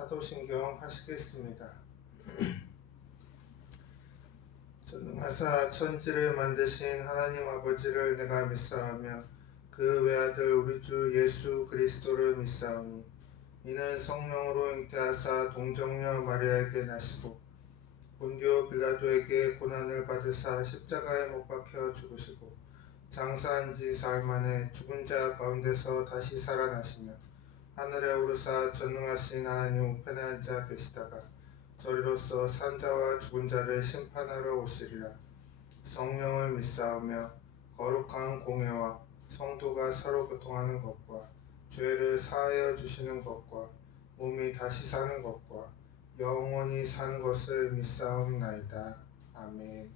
사도신경 하시겠습니다. 전능하사 천지를 만드신 하나님 아버지를 내가 믿사오며 그 외아들 우리 주 예수 그리스도를 믿사오니 이는 성령으로 잉태하사 동정녀 마리아에게 나시고 본디오 빌라도에게 고난을 받으사 십자가에 못 박혀 죽으시고 장사한 지 사흘 만에 죽은 자 가운데서 다시 살아나시며 하늘에 오르사 전능하신 하나님 우편에 앉아 계시다가 저리로서 산 자와 죽은 자를 심판하러 오시리라. 성령을 믿사오며 거룩한 공회와 성도가 서로 교통하는 것과 죄를 사하여 주시는 것과 몸이 다시 사는 것과 영원히 사는 것을 믿사옵나이다. 아멘.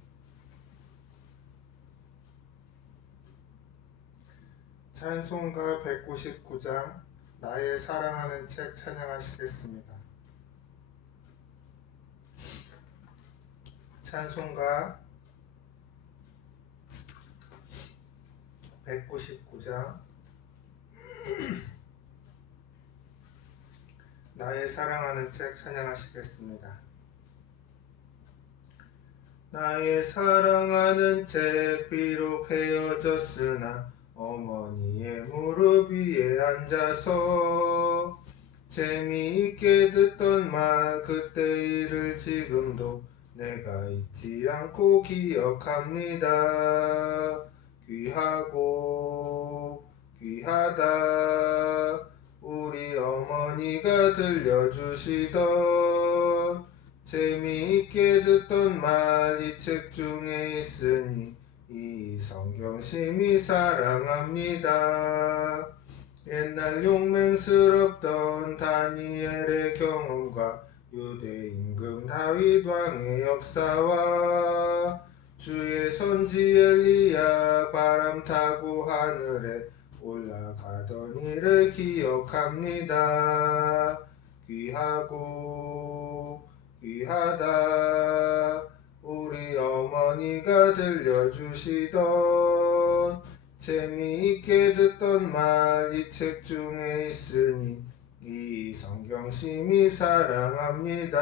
찬송가 199장 나의 사랑하는 책 찬양하시겠습니다. 찬송가 199장 나의 사랑하는 책 찬양하시겠습니다. 나의 사랑하는 책 비록 헤어졌으나 어머니의 무릎 위에 앉아서 재미있게 듣던 말 그때 일을 지금도 내가 잊지 않고 기억합니다. 귀하고 귀하다 우리 어머니가 들려주시던 재미있게 듣던 말 이 책 중에 있으니 이 성경 심히 사랑합니다. 옛날 용맹스럽던 다니엘의 경험과 유대 임금 다윗 왕의 역사와 주의 선지 엘리야 바람 타고 하늘에 올라가던 일을 기억합니다. 귀하고 귀하다 우리 어머니가 들려주시던 재미있게 듣던 말 이 책 중에 있으니 이 성경 심히 사랑합니다.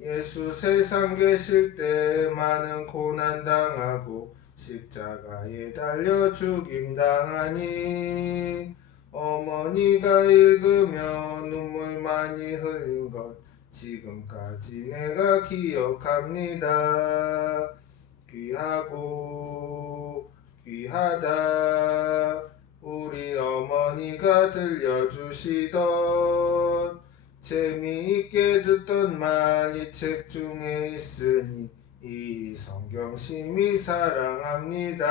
예수 세상 계실 때 많은 고난 당하고 십자가에 달려 죽임 당하니 어머니가 읽으며 눈물 많이 흘린 것 지금까지 내가 기억합니다. 귀하고 귀하다 우리 어머니가 들려주시던 재미있게 듣던 말 이 책 중에 있으니 이 성경 심히 사랑합니다.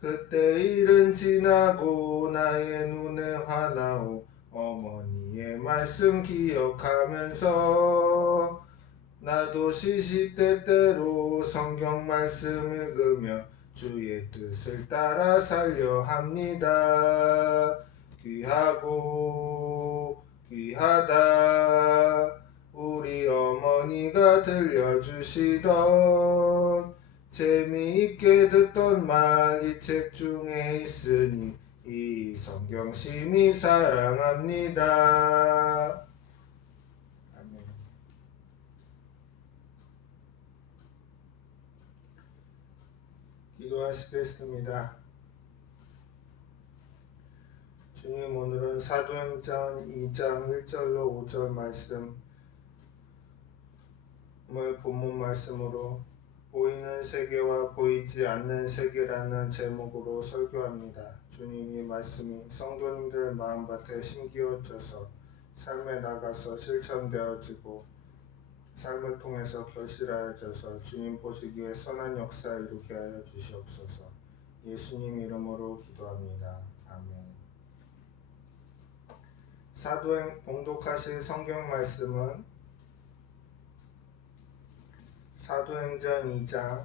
그때 일은 지나고 나의 눈에 화나오 어머니의 말씀 기억하면서 나도 시시때때로 성경 말씀 읽으며 주의 뜻을 따라 살려 합니다. 귀하고 귀하다 우리 어머니가 들려주시던 재미있게 듣던 말 이 책 중에 있으니 이 성경 심히 사랑합니다. 아멘. 기도하시겠습니다. 주님, 오늘은 사도행전 2장 1절로 5절 말씀을 본문 말씀으로 보이는 세계와 보이지 않는 세계라는 제목으로 설교합니다. 주님, 이 말씀이 성도님들 마음밭에 심기어져서 삶에 나가서 실천되어지고 삶을 통해서 결실하여져서 주님 보시기에 선한 역사 이루게 하여 주시옵소서. 예수님 이름으로 기도합니다. 아멘. 봉독하실 성경 말씀은 사도행전 2장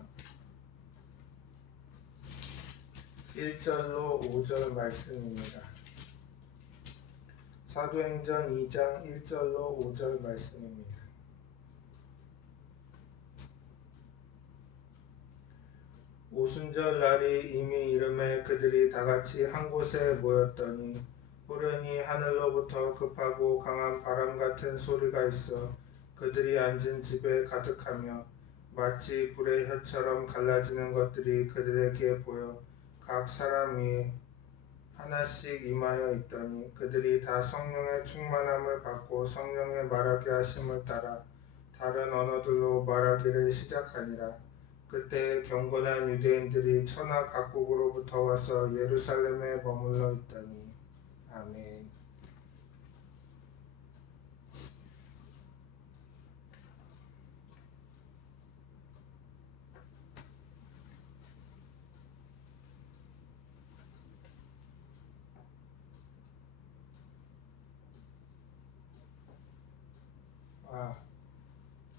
1절로 5절 말씀입니다. 사도행전 2장 1절로 5절 말씀입니다. 오순절 날이 이미 이름에 그들이 다같이 한 곳에 모였더니 호련히 하늘로부터 급하고 강한 바람 같은 소리가 있어 그들이 앉은 집에 가득하며 마치 불의 혀처럼 갈라지는 것들이 그들에게 보여 각 사람이 하나씩 임하여 있더니 그들이 다 성령의 충만함을 받고 성령의 말하게 하심을 따라 다른 언어들로 말하기를 시작하니라. 그때 경건한 유대인들이 천하 각국으로부터 와서 예루살렘에 머물러 있더니 아멘.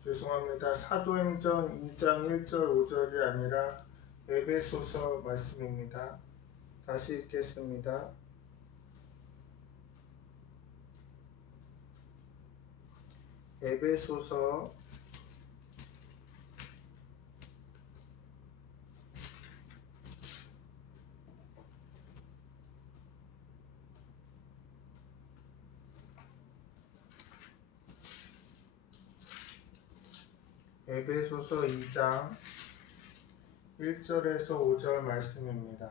죄송합니다. 사도행전 2장 1절 5절이 아니라 에베소서 말씀입니다. 다시 읽겠습니다. 에베소서 2장 1절에서 5절 말씀입니다.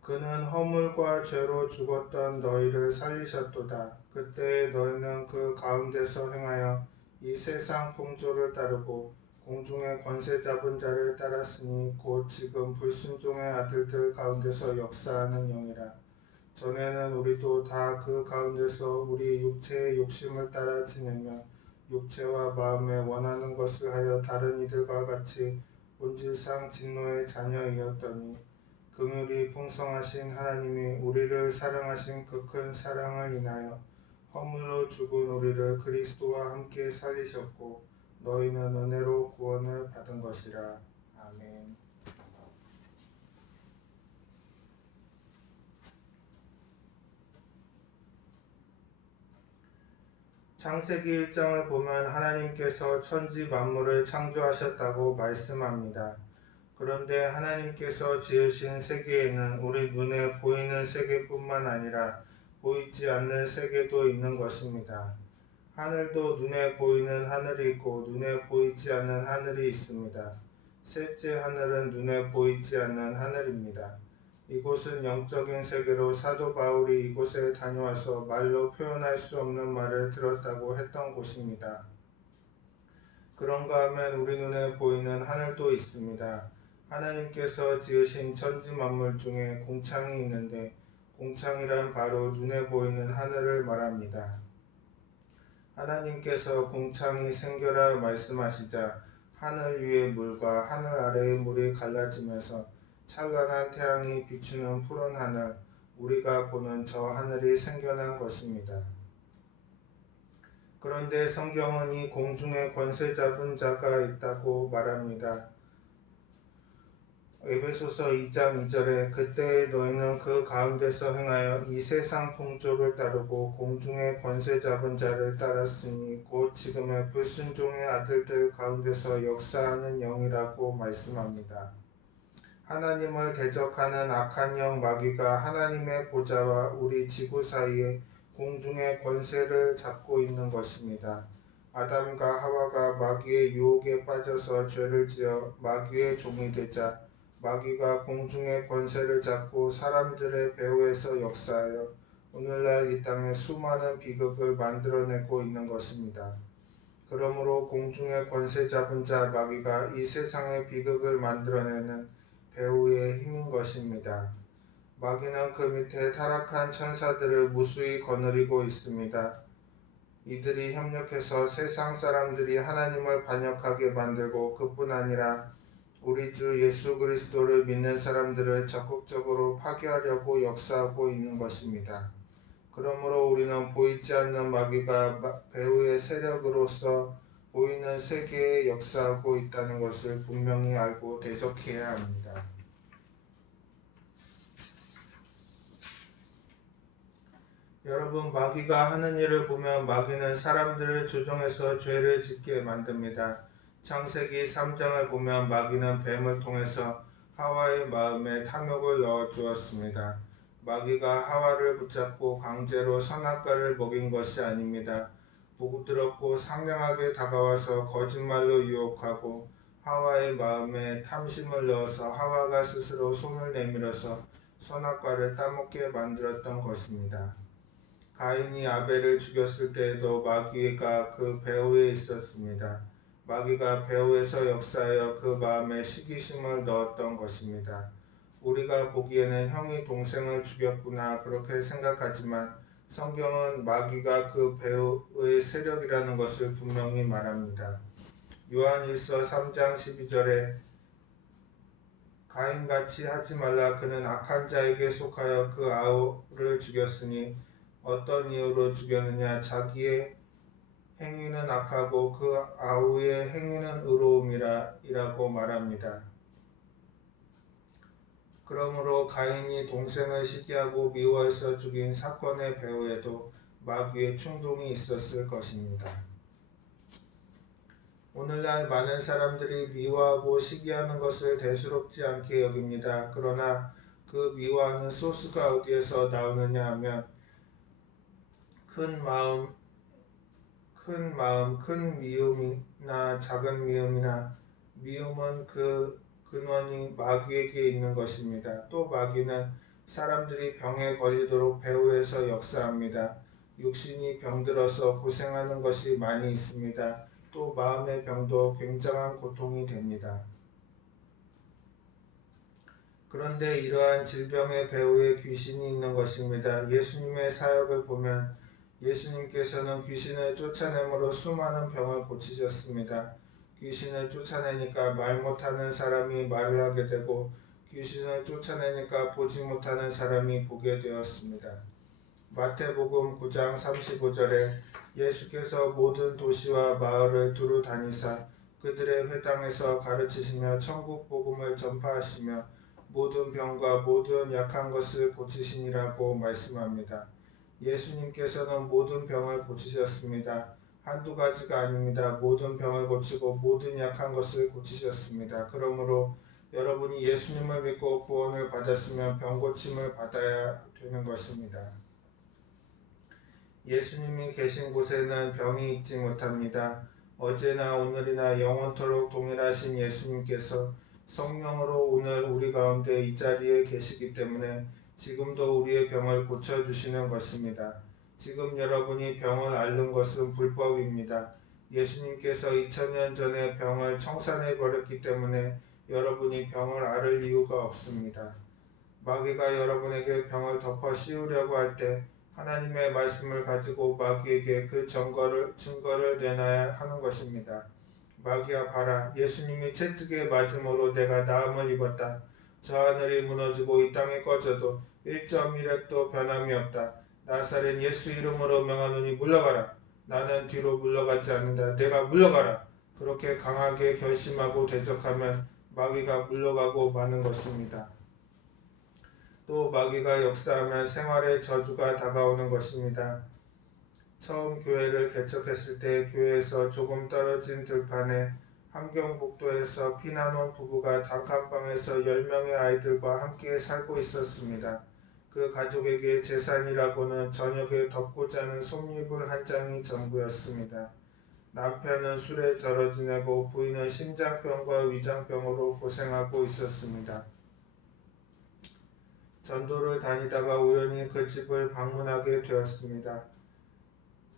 그는 허물과 죄로 죽었던 너희를 살리셨도다. 그때 너희는 그 가운데서 행하여 이 세상 풍조를 따르고 공중의 권세 잡은 자를 따랐으니 곧 지금 불순종의 아들들 가운데서 역사하는 영이라. 전에는 우리도 다 그 가운데서 우리 육체의 욕심을 따라 지내며 육체와 마음에 원하는 것을 하여 다른 이들과 같이 본질상 진노의 자녀이었더니 긍휼이 풍성하신 하나님이 우리를 사랑하신 그 큰 사랑을 인하여 허물로 죽은 우리를 그리스도와 함께 살리셨고 너희는 은혜로 구원을 받은 것이라. 아멘. 창세기 1장을 보면 하나님께서 천지 만물을 창조하셨다고 말씀합니다. 그런데 하나님께서 지으신 세계에는 우리 눈에 보이는 세계뿐만 아니라 보이지 않는 세계도 있는 것입니다. 하늘도 눈에 보이는 하늘이 있고 눈에 보이지 않는 하늘이 있습니다. 셋째 하늘은 눈에 보이지 않는 하늘입니다. 이곳은 영적인 세계로 사도 바울이 이곳에 다녀와서 말로 표현할 수 없는 말을 들었다고 했던 곳입니다. 그런가 하면 우리 눈에 보이는 하늘도 있습니다. 하나님께서 지으신 천지 만물 중에 공창이 있는데 공창이란 바로 눈에 보이는 하늘을 말합니다. 하나님께서 공창이 생겨라 말씀하시자 하늘 위의 물과 하늘 아래의 물이 갈라지면서 찬란한 태양이 비추는 푸른 하늘, 우리가 보는 저 하늘이 생겨난 것입니다. 그런데 성경은 이 공중에 권세 잡은 자가 있다고 말합니다. 에베소서 2장 2절에 그때 너희는 그 가운데서 행하여 이 세상 풍조를 따르고 공중의 권세 잡은 자를 따랐으니 곧 지금의 불순종의 아들들 가운데서 역사하는 영이라고 말씀합니다. 하나님을 대적하는 악한 영 마귀가 하나님의 보좌와 우리 지구 사이에 공중의 권세를 잡고 있는 것입니다. 아담과 하와가 마귀의 유혹에 빠져서 죄를 지어 마귀의 종이 되자 마귀가 공중의 권세를 잡고 사람들의 배후에서 역사하여 오늘날 이 땅에 수많은 비극을 만들어내고 있는 것입니다. 그러므로 공중의 권세 잡은 자 마귀가 이 세상의 비극을 만들어내는 배후의 힘인 것입니다. 마귀는 그 밑에 타락한 천사들을 무수히 거느리고 있습니다. 이들이 협력해서 세상 사람들이 하나님을 반역하게 만들고 그뿐 아니라 우리 주 예수 그리스도를 믿는 사람들을 적극적으로 파괴하려고 역사하고 있는 것입니다. 그러므로 우리는 보이지 않는 마귀가 배후의 세력으로서 보이는 세계에 역사하고 있다는 것을 분명히 알고 대적해야 합니다. 여러분, 마귀가 하는 일을 보면 마귀는 사람들을 조종해서 죄를 짓게 만듭니다. 창세기 3장을 보면 마귀는 뱀을 통해서 하와의 마음에 탐욕을 넣어 주었습니다. 마귀가 하와를 붙잡고 강제로 선악과를 먹인 것이 아닙니다. 부드럽고 상냥하게 다가와서 거짓말로 유혹하고 하와의 마음에 탐심을 넣어서 하와가 스스로 손을 내밀어서 선악과를 따먹게 만들었던 것입니다. 가인이 아벨을 죽였을 때에도 마귀가 그 배후에 있었습니다. 마귀가 배후에서 역사하여 그 마음에 시기심을 넣었던 것입니다. 우리가 보기에는 형이 동생을 죽였구나 그렇게 생각하지만 성경은 마귀가 그 배후의 세력이라는 것을 분명히 말합니다. 요한일서 3장 12절에 가인같이 하지 말라 그는 악한 자에게 속하여 그 아우를 죽였으니 어떤 이유로 죽였느냐 자기의 행위는 악하고 그 아우의 행위는 의로움이라고 말합니다. 그러므로 가인이 동생을 시기하고 미워해서 죽인 사건의 배후에도 마귀의 충동이 있었을 것입니다. 오늘날 많은 사람들이 미워하고 시기하는 것을 대수롭지 않게 여깁니다. 그러나 그 미워하는 소스가 어디에서 나오느냐 하면 큰 마음, 큰 미움이나 작은 미움이나 미움은 그 근원이 마귀에게 있는 것입니다. 또 마귀는 사람들이 병에 걸리도록 배후에서 역사합니다. 육신이 병들어서 고생하는 것이 많이 있습니다. 또 마음의 병도 굉장한 고통이 됩니다. 그런데 이러한 질병의 배후에 귀신이 있는 것입니다. 예수님의 사역을 보면 예수님께서는 귀신을 쫓아내므로 수많은 병을 고치셨습니다. 귀신을 쫓아내니까 말 못하는 사람이 말을 하게 되고 귀신을 쫓아내니까 보지 못하는 사람이 보게 되었습니다. 마태복음 9장 35절에 예수께서 모든 도시와 마을을 두루 다니사 그들의 회당에서 가르치시며 천국 복음을 전파하시며 모든 병과 모든 약한 것을 고치시니라고 말씀합니다. 예수님께서는 모든 병을 고치셨습니다. 한두 가지가 아닙니다. 모든 병을 고치고 모든 약한 것을 고치셨습니다. 그러므로 여러분이 예수님을 믿고 구원을 받았으면 병 고침을 받아야 되는 것입니다. 예수님이 계신 곳에는 병이 있지 못합니다. 어제나 오늘이나 영원토록 동일하신 예수님께서 성령으로 오늘 우리 가운데 이 자리에 계시기 때문에 지금도 우리의 병을 고쳐주시는 것입니다. 지금 여러분이 병을 앓는 것은 불법입니다. 예수님께서 2000년 전에 병을 청산해 버렸기 때문에 여러분이 병을 앓을 이유가 없습니다. 마귀가 여러분에게 병을 덮어 씌우려고 할 때 하나님의 말씀을 가지고 마귀에게 그 증거를 내놔야 하는 것입니다. 마귀야 봐라, 예수님이 채찍에 맞음으로 내가 나음을 입었다. 저 하늘이 무너지고 이 땅이 꺼져도 1.1핵도 변함이 없다. 나사렛 예수 이름으로 명하노니 물러가라. 나는 뒤로 물러가지 않는다. 내가 물러가라. 그렇게 강하게 결심하고 대적하면 마귀가 물러가고 마는 것입니다. 또 마귀가 역사하면 생활의 저주가 다가오는 것입니다. 처음 교회를 개척했을 때 교회에서 조금 떨어진 들판에 함경북도에서 피난 온 부부가 단칸방에서 10명의 아이들과 함께 살고 있었습니다. 그 가족에게 재산이라고는 저녁에 덮고 자는 솜이불 한 장이 전부였습니다. 남편은 술에 절어 지내고 부인은 심장병과 위장병으로 고생하고 있었습니다. 전도를 다니다가 우연히 그 집을 방문하게 되었습니다.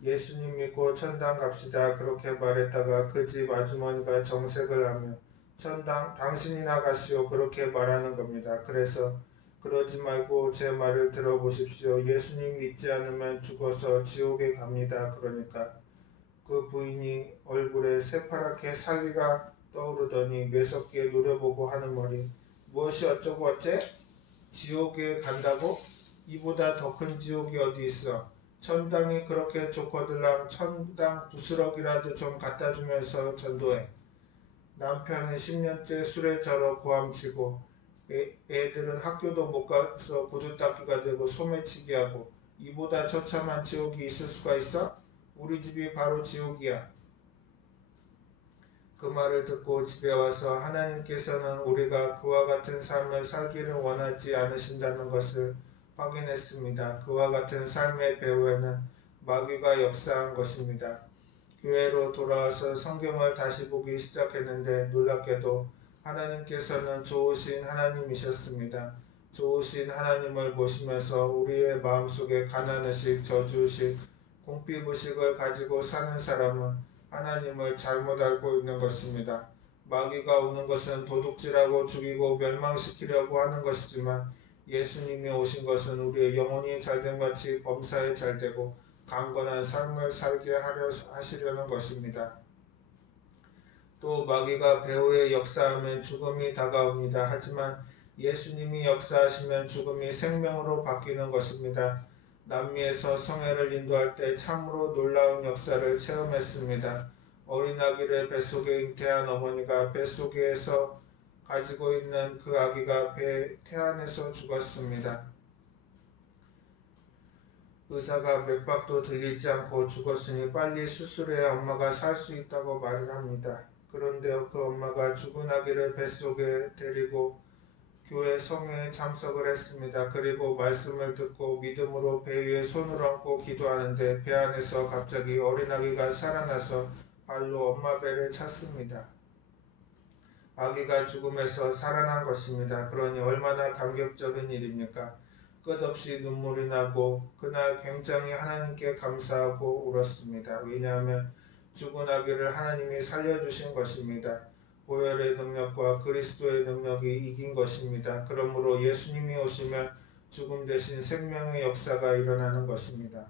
예수님 믿고 천당 갑시다 그렇게 말했다가 그 집 아주머니가 정색을 하며 천당 당신이나 가시오 그렇게 말하는 겁니다. 그래서 그러지 말고 제 말을 들어보십시오. 예수님 믿지 않으면 죽어서 지옥에 갑니다. 그러니까 그 부인이 얼굴에 새파랗게 살기가 떠오르더니 매섭게 노려보고 하는 말이 무엇이 어쩌고 어째? 지옥에 간다고? 이보다 더 큰 지옥이 어디 있어? 천당이 그렇게 좋거들랑 천당 부스럭이라도 좀 갖다 주면서 전도해. 남편은 10년째 술에 절어 고함치고 애들은 학교도 못 가서 구두 닦기가 되고 소매치기 하고 이보다 처참한 지옥이 있을 수가 있어? 우리 집이 바로 지옥이야. 그 말을 듣고 집에 와서 하나님께서는 우리가 그와 같은 삶을 살기를 원하지 않으신다는 것을 확인했습니다. 그와 같은 삶의 배후에는 마귀가 역사한 것입니다. 교회로 돌아와서 성경을 다시 보기 시작했는데 놀랍게도 하나님께서는 좋으신 하나님이셨습니다. 좋으신 하나님을 보시면서 우리의 마음속에 가난의식, 저주의식, 공피의식을 가지고 사는 사람은 하나님을 잘못 알고 있는 것입니다. 마귀가 오는 것은 도둑질하고 죽이고 멸망시키려고 하는 것이지만 예수님이 오신 것은 우리의 영혼이 잘됨같이 범사에 잘되고 강건한 삶을 살게 하시려는 것입니다. 또 마귀가 배후에 역사하면 죽음이 다가옵니다. 하지만 예수님이 역사하시면 죽음이 생명으로 바뀌는 것입니다. 남미에서 성회를 인도할 때 참으로 놀라운 역사를 체험했습니다. 어린 아기를 뱃속에 잉태한 어머니가 뱃속에서 가지고 있는 그 아기가 배 태안에서 죽었습니다. 의사가 맥박도 들리지 않고 죽었으니 빨리 수술해야 엄마가 살 수 있다고 말을 합니다. 그런데 그 엄마가 죽은 아기를 뱃속에 데리고 교회 성회에 참석을 했습니다. 그리고 말씀을 듣고 믿음으로 배 위에 손을 얹고 기도하는데 배 안에서 갑자기 어린 아기가 살아나서 발로 엄마 배를 찼습니다. 아기가 죽음에서 살아난 것입니다. 그러니 얼마나 감격적인 일입니까? 끝없이 눈물이 나고 그날 굉장히 하나님께 감사하고 울었습니다. 왜냐하면 죽은 아기를 하나님이 살려주신 것입니다. 보혈의 능력과 그리스도의 능력이 이긴 것입니다. 그러므로 예수님이 오시면 죽음 대신 생명의 역사가 일어나는 것입니다.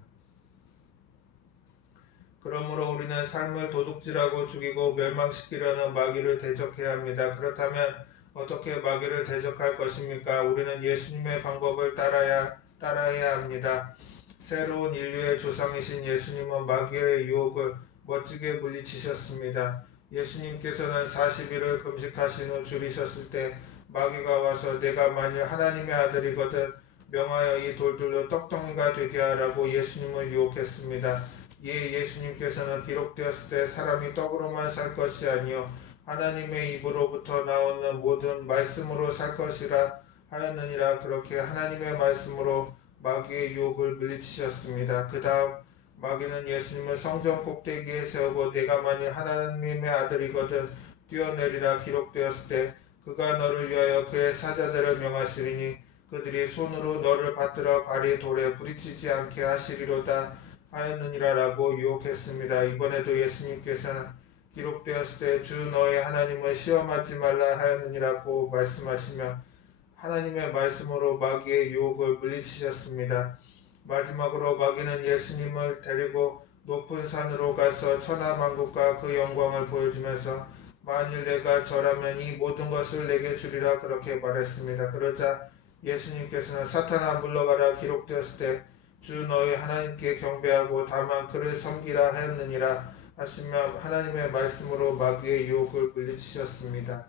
그러므로 우리는 삶을 도둑질하고 죽이고 멸망시키려는 마귀를 대적해야 합니다. 그렇다면 어떻게 마귀를 대적할 것입니까? 우리는 예수님의 방법을 따라해야 합니다. 새로운 인류의 조상이신 예수님은 마귀의 유혹을 멋지게 물리치셨습니다. 예수님께서는 40일을 금식하신 후 줄이셨을 때 마귀가 와서 내가 만일 하나님의 아들이거든 명하여 이 돌들로 떡덩이가 되게 하라고 예수님을 유혹했습니다. 이에 예수님께서는 기록되었을 때 사람이 떡으로만 살 것이 아니요 하나님의 입으로부터 나오는 모든 말씀으로 살 것이라 하였느니라. 그렇게 하나님의 말씀으로 마귀의 유혹을 물리치셨습니다. 그 다음 마귀는 예수님을 성전 꼭대기에 세우고 내가 만일 하나님의 아들이거든 뛰어내리라 기록되었을 때 그가 너를 위하여 그의 사자들을 명하시리니 그들이 손으로 너를 받들어 발이 돌에 부딪히지 않게 하시리로다 하였느니라라고 유혹했습니다. 이번에도 예수님께서는 기록되었을 때 주 너의 하나님을 시험하지 말라 하였느니라고 말씀하시며 하나님의 말씀으로 마귀의 유혹을 물리치셨습니다. 마지막으로 마귀는 예수님을 데리고 높은 산으로 가서 천하만국과 그 영광을 보여주면서 만일 내가 저라면 이 모든 것을 내게 주리라 그렇게 말했습니다. 그러자 예수님께서는 사탄아 물러가라 기록되었을 때 주 너의 하나님께 경배하고 다만 그를 섬기라 하였느니라 하시며 하나님의 말씀으로 마귀의 유혹을 물리치셨습니다.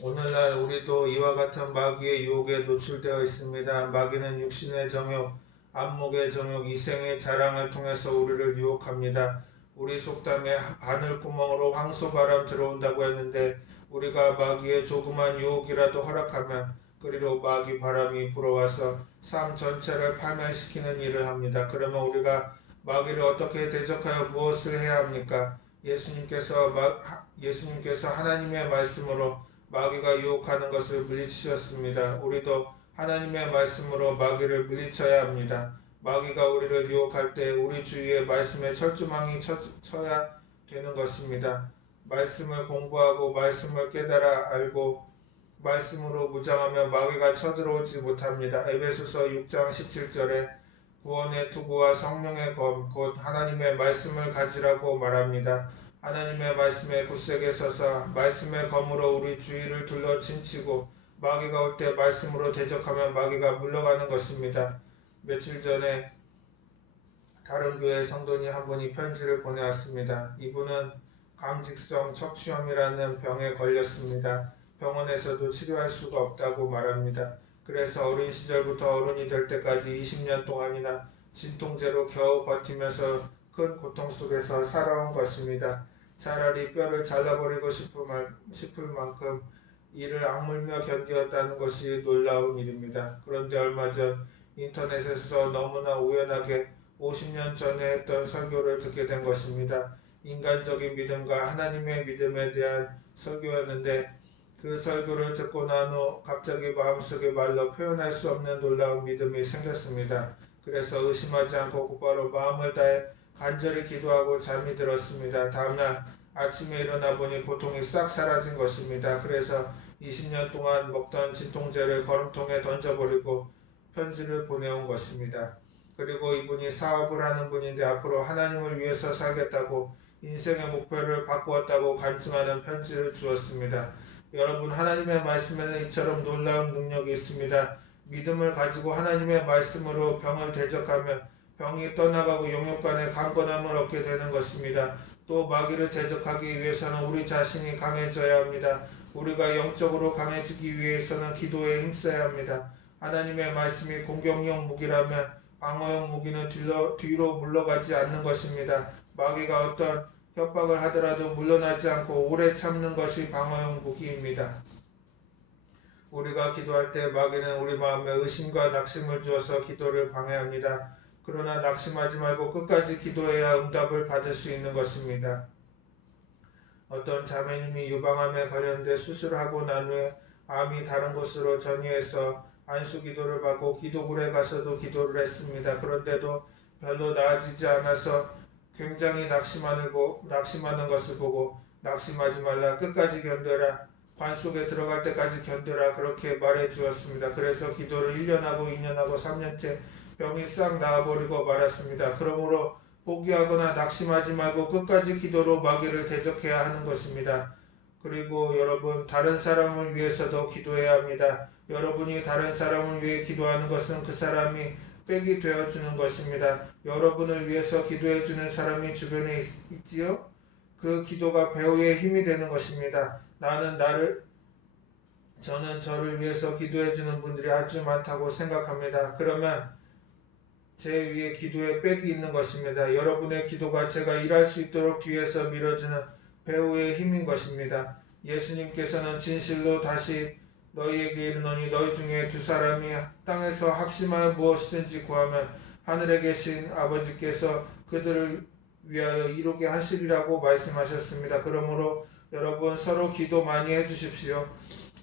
오늘날 우리도 이와 같은 마귀의 유혹에 노출되어 있습니다. 마귀는 육신의 정욕, 안목의 정욕, 이생의 자랑을 통해서 우리를 유혹합니다. 우리 속담에 바늘구멍으로 황소바람 들어온다고 했는데 우리가 마귀의 조그만 유혹이라도 허락하면 그리로 마귀 바람이 불어와서 삶 전체를 파멸시키는 일을 합니다. 그러면 우리가 마귀를 어떻게 대적하여 무엇을 해야 합니까? 예수님께서 하나님의 말씀으로 마귀가 유혹하는 것을 물리치셨습니다. 우리도 하나님의 말씀으로 마귀를 물리쳐야 합니다. 마귀가 우리를 유혹할 때 우리 주위에 말씀의 철조망이 쳐야 되는 것입니다. 말씀을 공부하고 말씀을 깨달아 알고 말씀으로 무장하며 마귀가 쳐들어오지 못합니다. 에베소서 6장 17절에 구원의 투구와 성령의 검 곧 하나님의 말씀을 가지라고 말합니다. 하나님의 말씀에 굳세게 서서 말씀의 검으로 우리 주위를 둘러 침치고 마귀가 올 때 말씀으로 대적하면 마귀가 물러가는 것입니다. 며칠 전에 다른 교회 성도님 한 분이 편지를 보내왔습니다. 이분은 강직성 척추염이라는 병에 걸렸습니다. 병원에서도 치료할 수가 없다고 말합니다. 그래서 어린 시절부터 어른이 될 때까지 20년 동안이나 진통제로 겨우 버티면서 큰 고통 속에서 살아온 것입니다. 차라리 뼈를 잘라버리고 싶을 만큼 이를 악물며 견디었다는 것이 놀라운 일입니다. 그런데 얼마 전 인터넷에서 너무나 우연하게 50년 전에 했던 설교를 듣게 된 것입니다. 인간적인 믿음과 하나님의 믿음에 대한 설교였는데 그 설교를 듣고 난 후 갑자기 마음속에 말로 표현할 수 없는 놀라운 믿음이 생겼습니다. 그래서 의심하지 않고 곧바로 마음을 다해 간절히 기도하고 잠이 들었습니다. 다음날 아침에 일어나 보니 고통이 싹 사라진 것입니다. 그래서 20년 동안 먹던 진통제를 거름통에 던져버리고 편지를 보내온 것입니다. 그리고 이분이 사업을 하는 분인데 앞으로 하나님을 위해서 살겠다고 인생의 목표를 바꾸었다고 간증하는 편지를 주었습니다. 여러분, 하나님의 말씀에는 이처럼 놀라운 능력이 있습니다. 믿음을 가지고 하나님의 말씀으로 병을 대적하면 병이 떠나가고 영육간의 강건함을 얻게 되는 것입니다. 또 마귀를 대적하기 위해서는 우리 자신이 강해져야 합니다. 우리가 영적으로 강해지기 위해서는 기도에 힘써야 합니다. 하나님의 말씀이 공격용 무기라면 방어용 무기는 뒤로 물러가지 않는 것입니다. 마귀가 어떤 협박을 하더라도 물러나지 않고 오래 참는 것이 방어용 무기입니다. 우리가 기도할 때 마귀는 우리 마음에 의심과 낙심을 주어서 기도를 방해합니다. 그러나 낙심하지 말고 끝까지 기도해야 응답을 받을 수 있는 것입니다. 어떤 자매님이 유방암에 걸렸는데 수술하고 난 후에 암이 다른 곳으로 전이해서 안수기도를 받고 기도굴에 가서도 기도를 했습니다. 그런데도 별로 나아지지 않아서 굉장히 낙심하는 것을 보고 낙심하지 말라, 끝까지 견뎌라, 관 속에 들어갈 때까지 견뎌라, 그렇게 말해 주었습니다. 그래서 기도를 1년하고 2년하고 3년째 병이 싹 나아버리고 말았습니다. 그러므로 포기하거나 낙심하지 말고 끝까지 기도로 마귀를 대적해야 하는 것입니다. 그리고 여러분, 다른 사람을 위해서도 기도해야 합니다. 여러분이 다른 사람을 위해 기도하는 것은 그 사람이 빽이 되어주는 것입니다. 여러분을 위해서 기도해주는 사람이 주변에 있지요? 그 기도가 배우의 힘이 되는 것입니다. 저는 저를 위해서 기도해주는 분들이 아주 많다고 생각합니다. 그러면 제 위에 기도에 빽이 있는 것입니다. 여러분의 기도가 제가 일할 수 있도록 뒤에서 밀어주는 배우의 힘인 것입니다. 예수님께서는 진실로 다시 너희에게 이르노니 너희 중에 두 사람이 땅에서 합심하여 무엇이든지 구하면 하늘에 계신 아버지께서 그들을 위하여 이루게 하시리라고 말씀하셨습니다. 그러므로 여러분, 서로 기도 많이 해주십시오.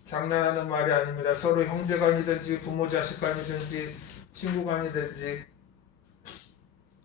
장난하는 말이 아닙니다. 서로 형제간이든지 부모 자식간이든지 친구간이든지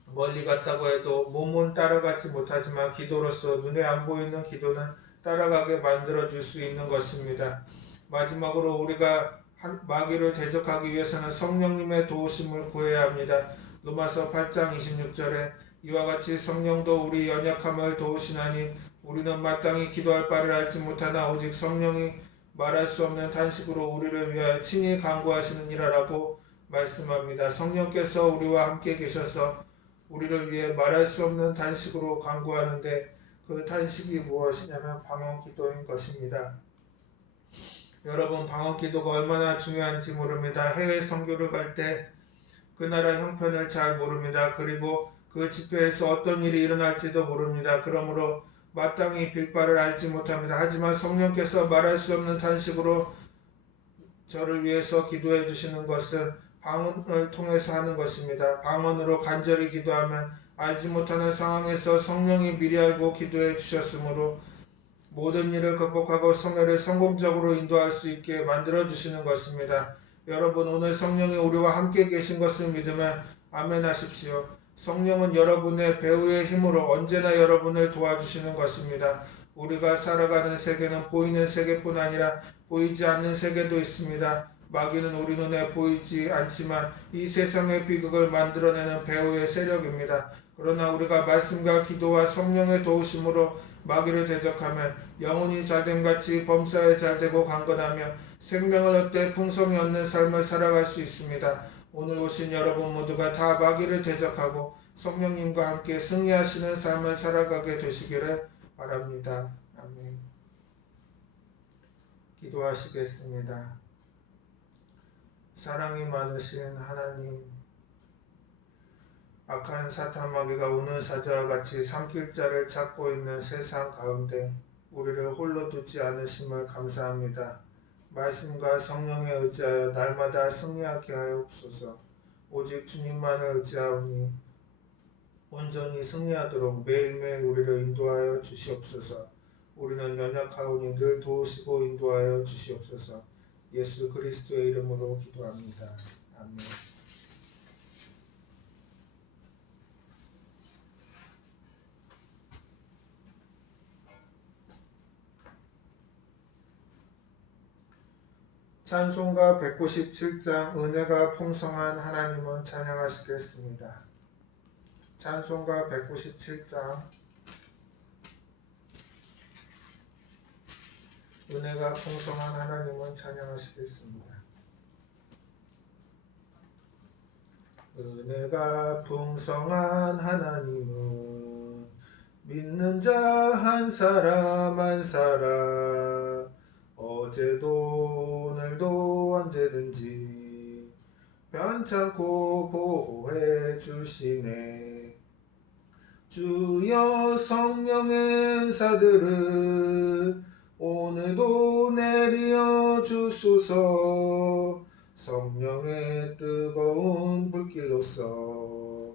멀리 갔다고 해도 몸은 따라가지 못하지만 기도로서 눈에 안 보이는 기도는 따라가게 만들어줄 수 있는 것입니다. 마지막으로 우리가 마귀를 대적하기 위해서는 성령님의 도우심을 구해야 합니다. 로마서 8장 26절에 이와 같이 성령도 우리 연약함을 도우시나니 우리는 마땅히 기도할 바를 알지 못하나 오직 성령이 말할 수 없는 탄식으로 우리를 위하여 친히 간구하시느니라 라고 말씀합니다. 성령께서 우리와 함께 계셔서 우리를 위해 말할 수 없는 탄식으로 간구하는데 그 탄식이 무엇이냐면 방언기도인 것입니다. 여러분, 방언기도가 얼마나 중요한지 모릅니다. 해외 선교를 갈 때 그 나라 형편을 잘 모릅니다. 그리고 그 집회에서 어떤 일이 일어날지도 모릅니다. 그러므로 마땅히 빌 바를 알지 못합니다. 하지만 성령께서 말할 수 없는 탄식으로 저를 위해서 기도해 주시는 것은 방언을 통해서 하는 것입니다. 방언으로 간절히 기도하면 알지 못하는 상황에서 성령이 미리 알고 기도해 주셨으므로 모든 일을 극복하고 성회를 성공적으로 인도할 수 있게 만들어 주시는 것입니다. 여러분, 오늘 성령이 우리와 함께 계신 것을 믿으면 아멘 하십시오. 성령은 여러분의 배우의 힘으로 언제나 여러분을 도와주시는 것입니다. 우리가 살아가는 세계는 보이는 세계뿐 아니라 보이지 않는 세계도 있습니다. 마귀는 우리 눈에 보이지 않지만 이 세상의 비극을 만들어내는 배우의 세력입니다. 그러나 우리가 말씀과 기도와 성령의 도우심으로 마귀를 대적하면 영혼이 잘됨같이 범사에 잘되고 강건하며 생명을 얻되 풍성히 얻는 삶을 살아갈 수 있습니다. 오늘 오신 여러분 모두가 다 마귀를 대적하고 성령님과 함께 승리하시는 삶을 살아가게 되시기를 바랍니다. 아멘. 기도하시겠습니다. 사랑이 많으신 하나님, 악한 사탄 마귀가 오는 사자와 같이 삼킬 자를 찾고 있는 세상 가운데 우리를 홀로 두지 않으심을 감사합니다. 말씀과 성령에 의지하여 날마다 승리하게 하옵소서. 오직 주님만을 의지하오니 온전히 승리하도록 매일매일 우리를 인도하여 주시옵소서. 우리는 연약하오니 늘 도우시고 인도하여 주시옵소서. 예수 그리스도의 이름으로 기도합니다. 아멘. 찬송가 197장 은혜가 풍성한 하나님은 찬양하시겠습니다. 찬송가 197장 은혜가 풍성한 하나님은 찬양하시겠습니다. 은혜가 풍성한 하나님은 믿는 자 한 사람 한 사람 어제도 오늘도 언제든지 변찮고 보호해 주시네. 주여 성령의 은사들을 오늘도 내리어 주소서. 성령의 뜨거운 불길로서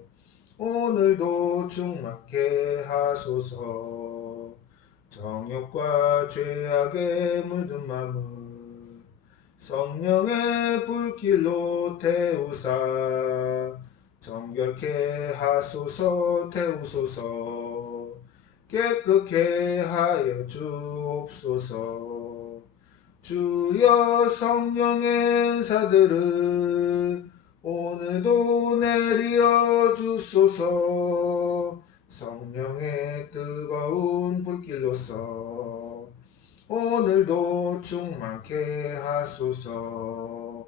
오늘도 충만케 하소서. 정욕과 죄악에 물든 마음을 성령의 불길로 태우사 정결케 하소서. 태우소서. 깨끗게 하여 주옵소서. 주여 성령의 은사들을 오늘도 내리어 주소서. 성령의 뜨거운 불길로서 오늘도 충만케 하소서.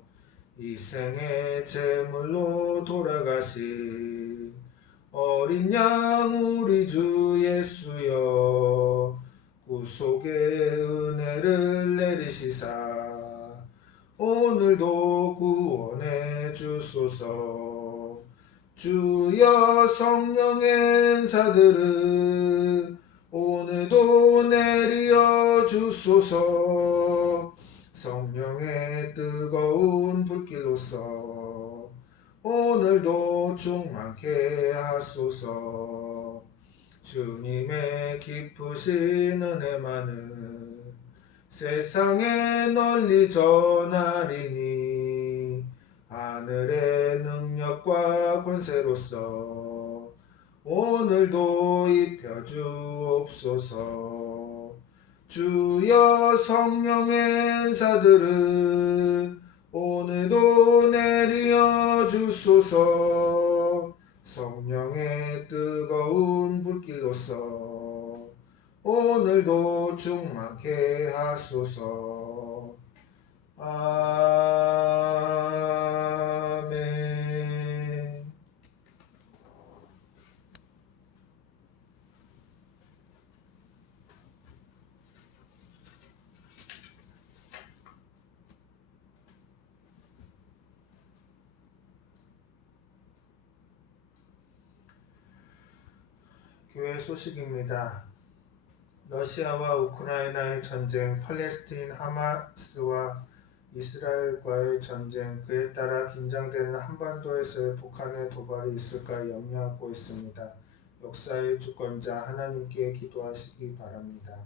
이 생의 제물로 돌아가신 어린 양 우리 주 예수여 구속의 은혜를 내리시사 오늘도 구원해 주소서. 주여 성령의 은사들을 오늘도 내리어 주소서. 성령의 뜨거운 불길로서 오늘도 충만케 하소서. 주님의 깊으신 은혜만은 세상에 널리 전하리니 하늘의 능력과 권세로서 오늘도 입혀주옵소서. 주여 성령의 은사들을 오늘도 내리어 주소서. 성령의 뜨거운 불길로서 오늘도 충만케 하소서. 아멘. 교회 소식입니다. 러시아와 우크라이나의 전쟁, 팔레스타인 하마스와 이스라엘과의 전쟁, 그에 따라 긴장되는 한반도에서의 북한의 도발이 있을까 염려하고 있습니다. 역사의 주권자 하나님께 기도하시기 바랍니다.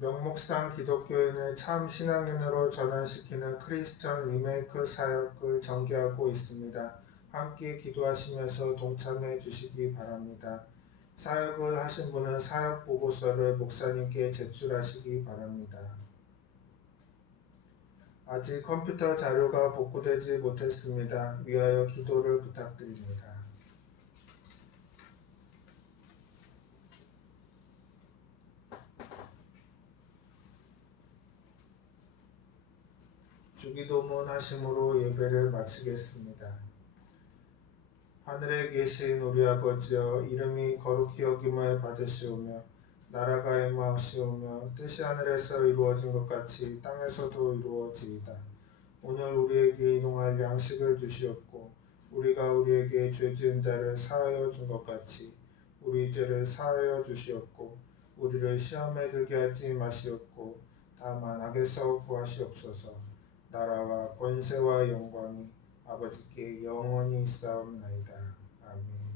명목상 기독교인을 참 신앙인으로 전환시키는 크리스천 리메이크 사역을 전개하고 있습니다. 함께 기도하시면서 동참해 주시기 바랍니다. 사역을 하신 분은 사역 보고서를 목사님께 제출하시기 바랍니다. 아직 컴퓨터 자료가 복구되지 못했습니다. 위하여 기도를 부탁드립니다. 주기도문 하심으로 예배를 마치겠습니다. 하늘에 계신 우리 아버지여, 이름이 거룩히 여김을 받으시오며 나라가 임하시오며 뜻이 하늘에서 이루어진 것 같이 땅에서도 이루어지이다. 오늘 우리에게 일용할 양식을 주시옵고 우리가 우리에게 죄 지은 자를 사하여 준 것 같이 우리 죄를 사하여 주시옵고 우리를 시험에 들게 하지 마시옵고 다만 악에서 구하시옵소서. 나라와 권세와 영광이 아버지께 영원히 있사옵나이다. 아멘.